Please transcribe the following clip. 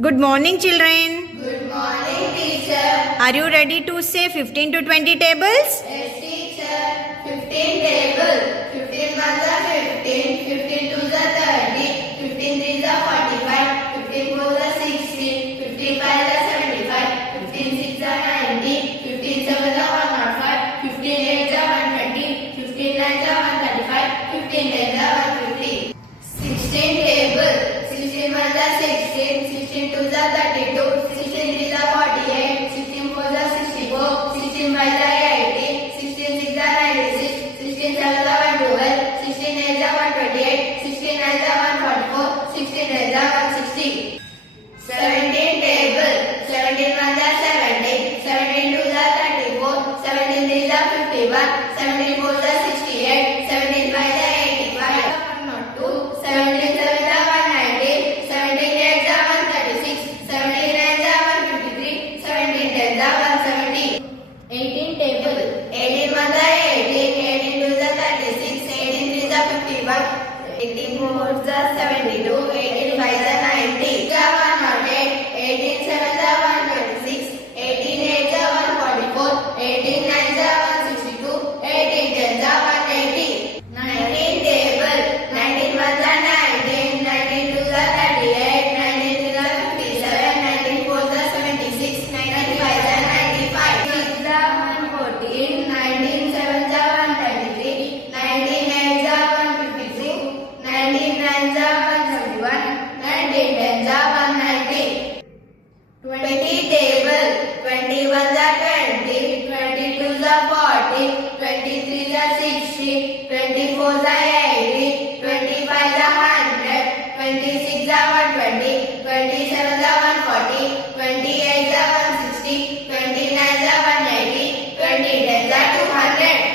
Good morning, children. Good morning, teacher. Are you ready to say 15 to 20 tables? Yes, teacher. 15 table. 15 ones are 15. 15 twos are 30. 15 threes are 45. 15 fours are 60. 15 fives are 75. 15 sixes are 90. 15 sevens are 105. 15 eights are 120. 15 nines are 135. 15 tens are 150. 16 table. 16 ones are 16. 16 twos are 32. 16 threes are 48. 16 fours are 64. 16 fives are 80. 16 sixes are 96. 16 sevens are 112. 16 eights are 128. 16 nines are 144. 16 tens are 160. 17 table. 17 ones are 70. 17 twos are 34. 17 threes are 51. 17 fours are 68. 17 fives are 85. 102. 17 sevens are 190. 17 eights are 136. 17 nines are 153. 17 tens are 170. 18 table. 18 ones are 18. 18 twos are 36. 18 threes are 51. 18 fours are 72. 18 fives are 90. 108. 18 sevens are 126. 18 eights are 144. 18 nines are 162. 18 tens are 180. 19 table. 19 ones are 19. 19 twos are 38. 19 threes are 57. 19 fours are 76. 19 fives are 95. 6 are 114. 19 sevens are 133. 19 eights are 152. 19 nines are 171. 19 tens are 190. 20 table. 21s are 20. 22s are 40. 23s are 60. 24s are 80. 25s are 100. 26 are 120. 27